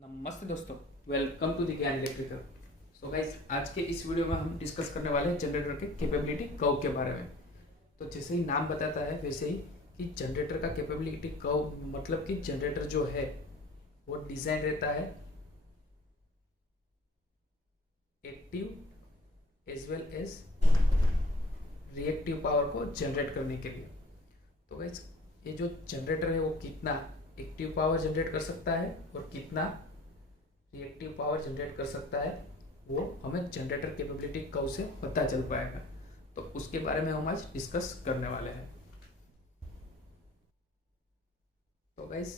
नमस्ते दोस्तों, welcome to the ज्ञान इलेक्ट्रिकल। सो गाइस, आज के इस वीडियो में हम डिस्कस करने वाले हैं जनरेटर के कैपेबिलिटी कर्व के बारे में। तो जैसे ही नाम बताता है वैसे ही कि जनरेटर का कैपेबिलिटी कर्व मतलब कि जनरेटर जो है वो डिज़ाइन रहता है active as well as reactive power को जनरेट करने के लिए। तो गाइस, ये जो जनरेटर है वो कितना एक्टिव पावर जनरेट कर सकता है और कितना रिएक्टिव पावर जनरेट कर सकता है वो हमें जनरेटर कैपेबिलिटी कर्व से पता चल पाएगा। तो उसके बारे में हम आज डिस्कस करने वाले हैं। तो गाइस,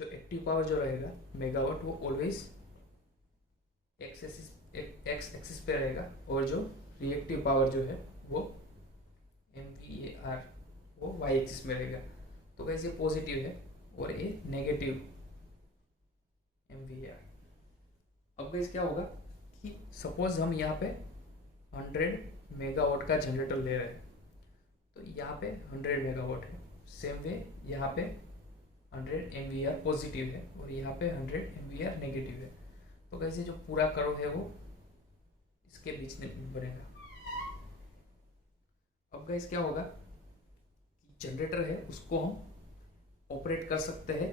जो एक्टिव पावर जो रहेगा मेगावाट वो ऑलवेज एक्स एक्सिस पे रहेगा और जो रिएक्टिव पावर जो है वो MVAR वो वाई एक्सिस में रहेगा। तो गाइस, ये पॉजिटिव है और ये नेगेटिव MVAR। अब गाइस क्या होगा कि सपोज हम यहाँ पे 100 मेगावाट का जनरेटर ले रहे हैं, तो यहाँ पे 100 मेगावाट है। सेम वे यहाँ पे 100 MVAR पॉजिटिव है और यहाँ पे 100 MVAR नेगेटिव है। तो गाइस, ये जो पूरा कर्व है वो इसके बीच में बनेगा। अब गाइस क्या होगा कि जनरेटर है उसको हम ऑपरेट कर सकते हैं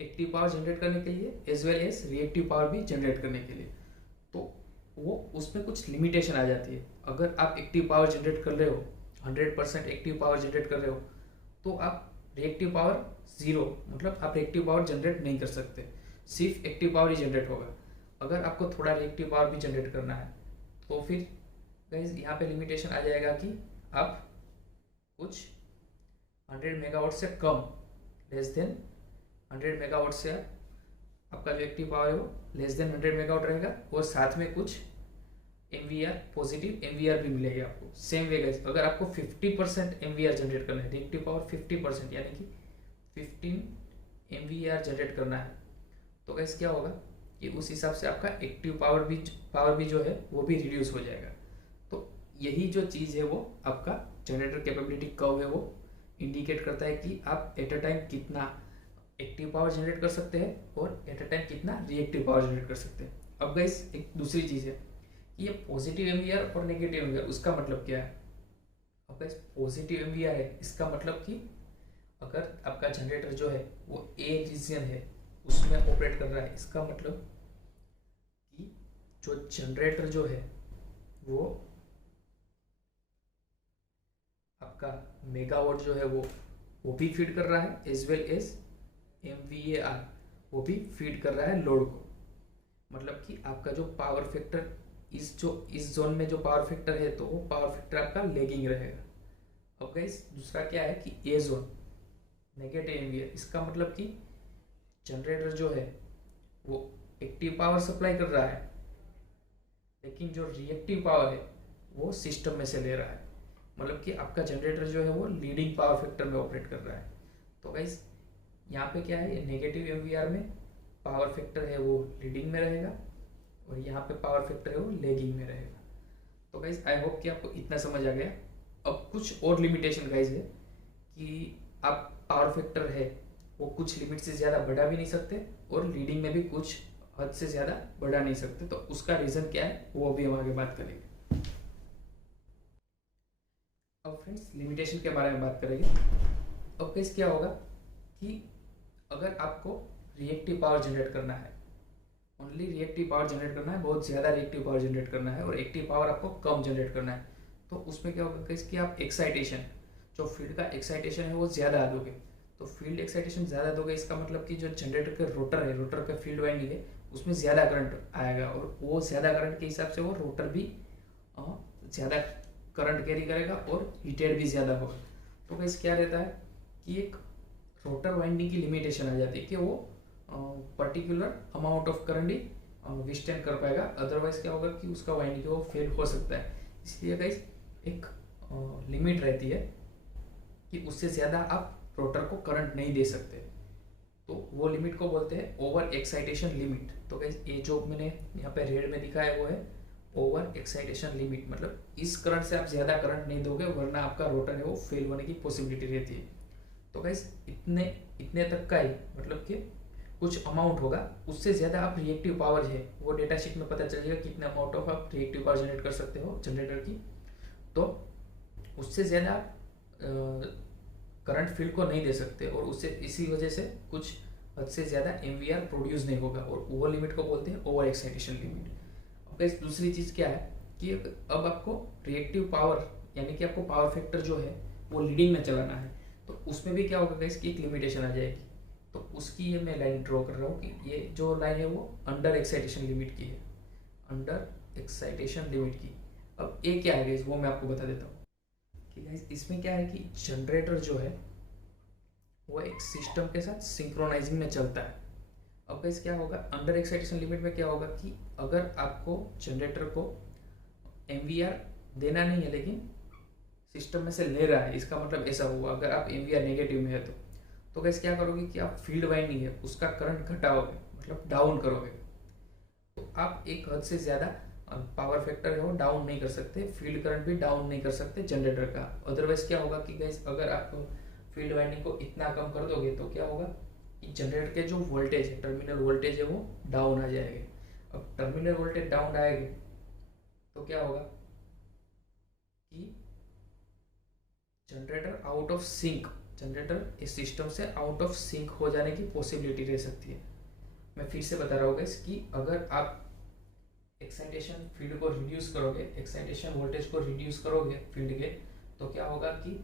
एक्टिव पावर जनरेट करने के लिए as well as reactive power भी जनरेट करने के लिए। तो वो उसमें कुछ लिमिटेशन आ जाती है। अगर आप एक्टिव पावर जनरेट कर रहे हो 100% एक्टिव पावर जनरेट कर रहे हो तो आप रिएक्टिव पावर ज़ीरो मतलब आप रिएक्टिव पावर जनरेट नहीं कर सकते, सिर्फ एक्टिव पावर ही जनरेट होगा। अगर आपको थोड़ा रिएक्टिव पावर भी जनरेट करना है तो फिर गाइस यहाँ पे लिमिटेशन आ जाएगा कि आप कुछ 100 मेगावाट से कम लेस देन 100 मेगावाट से आपका जो एक्टिव पावर है वो लेस देन 100 मेगावाट रहेगा और साथ में कुछ MVAR पॉजिटिव MVAR भी मिलेगा आपको। सेम वे गाइस, अगर आपको 50% MVAR जनरेट करना है, रिएक्टिव पावर 50% यानी कि 15 MVAR जनरेट करना है, तो गाइस क्या होगा कि उस हिसाब से आपका एक्टिव पावर भी जो है वो भी रिड्यूस हो जाएगा। तो यही जो चीज़ है वो आपका जनरेटर कैपेबिलिटी कर्व है वो इंडिकेट करता है कि आप एट अ टाइम कितना एक्टिव पावर जनरेट कर सकते हैं और एट अ टाइम कितना रिएक्टिव पावर जनरेट कर सकते हैं। अब गाइस, एक दूसरी चीज़ है कि ये पॉजिटिव MVAR और नेगेटिव MVAR उसका मतलब क्या है। अब गाइस, पॉजिटिव MVAR है इसका मतलब कि अगर आपका जनरेटर जो है वो ए रीजन है उसमें ऑपरेट कर रहा है, इसका मतलब कि जो जनरेटर जो है वो आपका मेगावाट जो है वो भी फीड कर रहा है एज वेल एज MVAR वो भी फीड कर रहा है लोड को। मतलब कि आपका जो पावर फैक्टर इस जोन में जो पावर फैक्टर है तो वो पावर फैक्टर आपका लेगिंग रहेगा। अब गाइस, दूसरा क्या है कि ए जोन नेगेटिव MVAR, इसका मतलब कि जनरेटर जो है वो एक्टिव पावर सप्लाई कर रहा है लेकिन जो रिएक्टिव पावर है वो सिस्टम में से ले रहा है। मतलब कि आपका जनरेटर जो है वो लीडिंग पावर फैक्टर में ऑपरेट कर रहा है। तो गाइस, यहाँ पे क्या है, नेगेटिव MVAR में पावर फैक्टर है वो लीडिंग में रहेगा और यहाँ पे पावर फैक्टर है वो लेगिंग में रहेगा। तो गाइस, आई होप कि आपको इतना समझ आ गया। अब कुछ और लिमिटेशन गाइस है कि आप पावर फैक्टर है वो कुछ लिमिट से ज़्यादा बढ़ा भी नहीं सकते और लीडिंग में भी कुछ हद से ज़्यादा बढ़ा नहीं सकते। तो उसका रीज़न क्या है वो भी हम आगे बात करेंगे। अब फ्रेंड्स, लिमिटेशन के बारे में बात करेंगे। अब गाइस क्या होगा कि अगर आपको रिएक्टिव पावर जनरेट करना है, ओनली रिएक्टिव पावर जनरेट करना है, बहुत ज़्यादा रिएक्टिव पावर जनरेट करना है और एक्टिव पावर आपको कम जनरेट करना है, तो उसमें क्या होगा कि आप एक्साइटेशन जो फील्ड का एक्साइटेशन है वो ज़्यादा दोगे। तो फील्ड एक्साइटेशन ज़्यादा दोगे इसका मतलब कि जो जनरेटर के रोटर का फील्ड वाइंडिंग है उसमें ज़्यादा करंट आएगा और वो ज़्यादा करंट के हिसाब से वो रोटर भी ज़्यादा करंट कैरी करेगा और हीटेड भी ज़्यादा होगा। तो गाइस क्या रहता है कि एक रोटर वाइंडिंग की लिमिटेशन आ जाती है कि वो particular amount of current he withstand कर पाएगा, अदरवाइज क्या होगा कि उसका वाइंडिंग वो फेल हो सकता है। इसलिए गाइस एक लिमिट रहती है कि उससे ज़्यादा आप रोटर को करंट नहीं दे सकते। तो वो लिमिट को बोलते हैं ओवर एक्साइटेशन लिमिट। तो गाइस, ये जो मैंने यहाँ पे रेड में दिखा है वो है ओवर एक्साइटेशन लिमिट, मतलब इस करंट से आप ज़्यादा करंट नहीं दोगे वरना आपका रोटर है वो फेल होने की पॉसिबिलिटी रहती है। तो गाइस इतने इतने तक का ही मतलब कि कुछ अमाउंट होगा, उससे ज़्यादा आप रिएक्टिव पावर है वो डेटा शीट में पता चलेगा कितना अमाउंट ऑफ आप रिएक्टिव पावर जनरेट कर सकते हो जनरेटर की। तो उससे ज़्यादा आप करंट फील्ड को नहीं दे सकते और उससे इसी वजह से कुछ हद से ज़्यादा एमवीआर प्रोड्यूस नहीं होगा और वो लिमिट को बोलते हैं ओवर एक्साइटेशन लिमिट। अब गाइस दूसरी चीज़ क्या है कि अब आपको रिएक्टिव पावर यानी कि आपको पावर फैक्टर जो है वो लीडिंग में चलाना है, तो उसमें भी क्या होगा गाइस की एक लिमिटेशन आ जाएगी। तो उसकी ये मैं लाइन ड्रॉ कर रहा हूँ कि ये जो लाइन है वो अंडर एक्साइटेशन लिमिट की है, अंडर एक्साइटेशन लिमिट की। अब ये क्या है गाइस वो मैं आपको बता देता हूँ कि गाइस इसमें क्या है कि जनरेटर जो है वो एक सिस्टम के साथ सिंक्रोनाइजिंग में चलता है। अब गाइस क्या होगा अंडर एक्साइटेशन लिमिट में क्या होगा कि अगर आपको जनरेटर को एमवीआर देना नहीं है लेकिन सिस्टम में से ले रहा है, इसका मतलब ऐसा हुआ अगर आप एमवीआर नेगेटिव में है तो गाइस क्या करोगे कि आप फील्ड वाइंडिंग है उसका करंट घटाओगे मतलब डाउन करोगे। तो आप एक हद से ज़्यादा पावर फैक्टर है वो डाउन नहीं कर सकते, फील्ड करंट भी डाउन नहीं कर सकते जनरेटर का। अदरवाइज क्या होगा कि गाइस अगर आप फील्ड वाइंडिंग को इतना कम कर दोगे तो क्या होगा कि जनरेटर के जो वोल्टेज है टर्मिनल वोल्टेज है वो डाउन आ जाएंगे। अब टर्मिनल वोल्टेज डाउन आएंगे तो क्या होगा कि generator out of sync, generator इस सिस्टम से आउट ऑफ सिंक हो जाने की पॉसिबिलिटी रह सकती है। मैं फिर से बता रहा हूँ कि अगर आप एक्साइटेशन फील्ड को रिड्यूस करोगे, एक्साइटेशन वोल्टेज को रिड्यूस करोगे फील्ड के, तो क्या होगा कि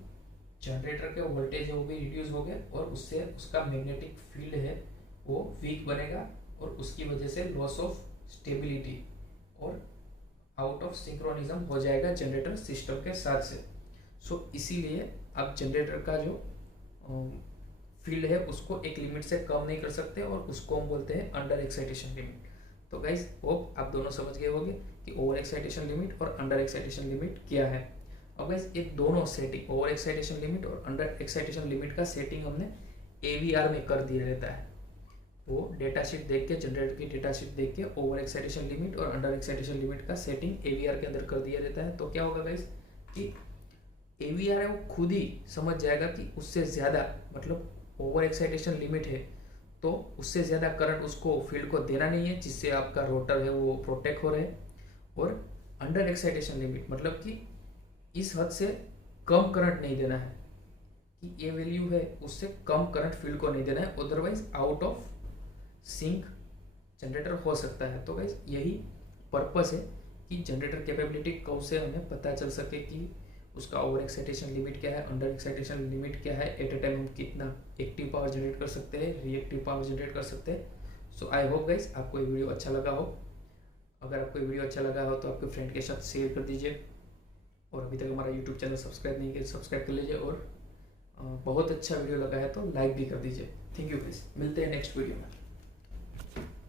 जनरेटर के वोल्टेज है वो भी रिड्यूस हो गए और उससे उसका मैग्नेटिक फील्ड है वो वीक बनेगा और उसकी वजह से लॉस ऑफ स्टेबिलिटी और आउट ऑफ सिंक्रोनिज्म हो जाएगा जनरेटर सिस्टम के साथ से। सो इसीलिए आप जनरेटर का जो फील्ड है उसको एक लिमिट से कम नहीं कर सकते और उसको हम बोलते हैं अंडर एक्साइटेशन लिमिट। तो गाइज होप आप दोनों समझ गए होंगे कि ओवर एक्साइटेशन लिमिट और अंडर एक्साइटेशन लिमिट क्या है। अब गाइज ये दोनों सेटिंग ओवर एक्साइटेशन लिमिट और अंडर एक्साइटेशन लिमिट का सेटिंग हमने एवीआर में कर दिया रहता है। वो डेटा शीट देख के जनरेटर की डेटा शीट देख के ओवर एक्साइटेशन लिमिट और अंडर एक्साइटेशन लिमिट का सेटिंग एवीआर के अंदर कर दिया रहता है। तो क्या होगा गाइज कि एवीआर है वो खुद ही समझ जाएगा कि उससे ज़्यादा मतलब ओवर एक्साइटेशन लिमिट है तो उससे ज़्यादा करंट उसको फील्ड को देना नहीं है जिससे आपका रोटर है वो प्रोटेक्ट हो रहे। और अंडर एक्साइटेशन लिमिट मतलब कि इस हद से कम करंट नहीं देना है कि ये वैल्यू है उससे कम करंट फील्ड को नहीं देना है, otherwise out of sync generator हो सकता है। तो गाइस यही पर्पस है कि जनरेटर कैपेबिलिटी कब से हमें पता चल सके कि उसका ओवर एक्साइटेशन लिमिट क्या है, अंडर एक्साइटेशन लिमिट क्या है, एट ए टाइम हम कितना एक्टिव पावर जनरेट कर सकते हैं, रिएक्टिव पावर जनरेट कर सकते हैं। सो आई होप गाइस आपको ये वीडियो अच्छा लगा हो। अगर आपको ये वीडियो अच्छा लगा हो तो आपके फ्रेंड के साथ शेयर कर दीजिए और अभी तक हमारा यूट्यूब चैनल सब्सक्राइब नहीं किया सब्सक्राइब कर लीजिए और बहुत अच्छा वीडियो लगा है तो लाइक भी कर दीजिए। थैंक यू गाइस, मिलते हैं नेक्स्ट वीडियो में।